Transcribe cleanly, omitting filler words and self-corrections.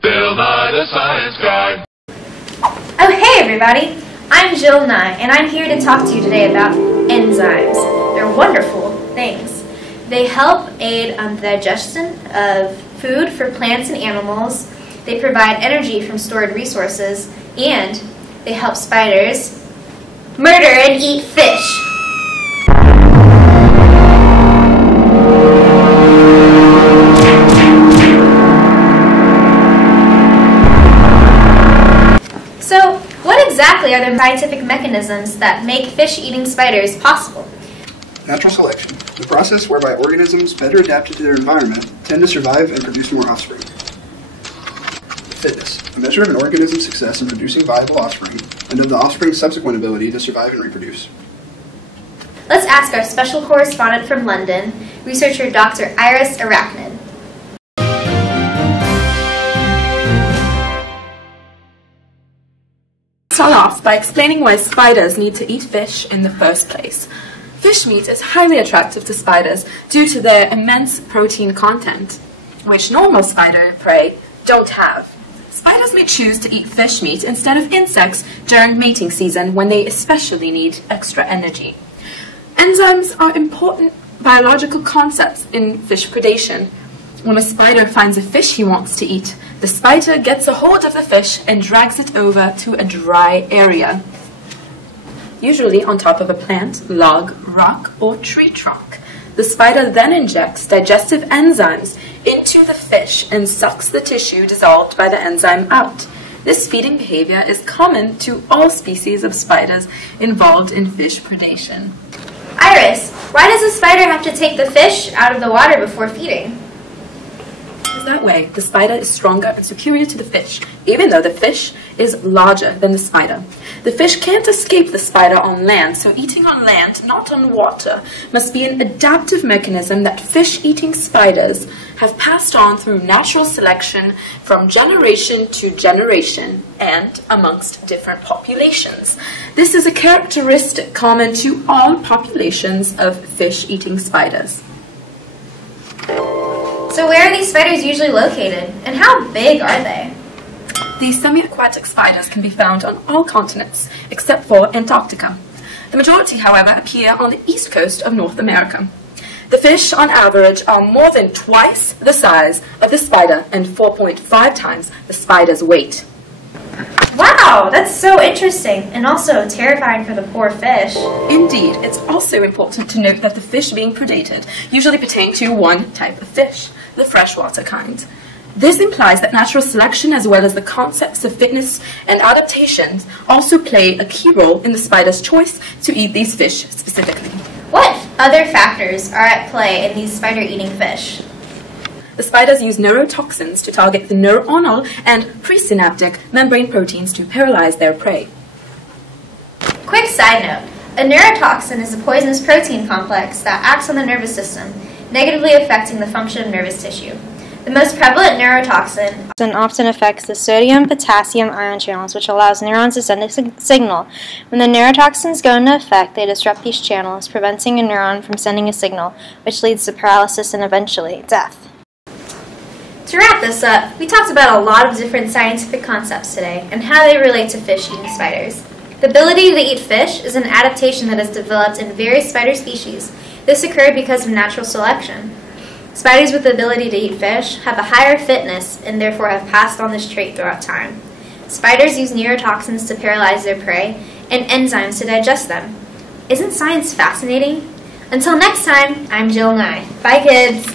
Bill Nye the Science Guy. Oh hey everybody, I'm Jill Nye and I'm here to talk to you today about enzymes. They're wonderful things. They help aid the digestion of food for plants and animals. They provide energy from stored resources, and they help spiders murder and eat fish. So, what exactly are the scientific mechanisms that make fish-eating spiders possible? Natural selection, the process whereby organisms better adapted to their environment tend to survive and produce more offspring. Fitness, a measure of an organism's success in producing viable offspring, and of the offspring's subsequent ability to survive and reproduce. Let's ask our special correspondent from London, researcher Dr. Iris Arachnid. Start off by explaining why spiders need to eat fish in the first place. Fish meat is highly attractive to spiders due to their immense protein content, which normal spider prey don't have. Spiders may choose to eat fish meat instead of insects during mating season when they especially need extra energy. Enzymes are important biological concepts in fish predation. When a spider finds a fish he wants to eat, the spider gets a hold of the fish and drags it over to a dry area, usually on top of a plant, log, rock, or tree trunk. The spider then injects digestive enzymes into the fish and sucks the tissue dissolved by the enzyme out. This feeding behavior is common to all species of spiders involved in fish predation. Iris, why does the spider have to take the fish out of the water before feeding? That way, the spider is stronger and superior to the fish, even though the fish is larger than the spider. The fish can't escape the spider on land, so eating on land, not on water, must be an adaptive mechanism that fish-eating spiders have passed on through natural selection from generation to generation and amongst different populations. This is a characteristic common to all populations of fish-eating spiders. So where are these spiders usually located, and how big are they? These semi-aquatic spiders can be found on all continents, except for Antarctica. The majority, however, appear on the east coast of North America. The fish, on average, are more than twice the size of the spider and 4.5 times the spider's weight. Wow, that's so interesting, and also terrifying for the poor fish. Indeed, it's also important to note that the fish being predated usually pertain to one type of fish, the freshwater kind. This implies that natural selection as well as the concepts of fitness and adaptations also play a key role in the spider's choice to eat these fish specifically. What other factors are at play in these spider-eating fish? The spiders use neurotoxins to target the neuronal and presynaptic membrane proteins to paralyze their prey. Quick side note, a neurotoxin is a poisonous protein complex that acts on the nervous system, negatively affecting the function of nervous tissue. The most prevalent neurotoxin often affects the sodium-potassium ion channels, which allows neurons to send a signal. When the neurotoxins go into effect, they disrupt these channels, preventing a neuron from sending a signal, which leads to paralysis and eventually death. To wrap this up, we talked about a lot of different scientific concepts today and how they relate to fish-eating spiders. The ability to eat fish is an adaptation that has developed in various spider species. This occurred because of natural selection. Spiders with the ability to eat fish have a higher fitness and therefore have passed on this trait throughout time. Spiders use neurotoxins to paralyze their prey and enzymes to digest them. Isn't science fascinating? Until next time, I'm Jill Nye. Bye, kids!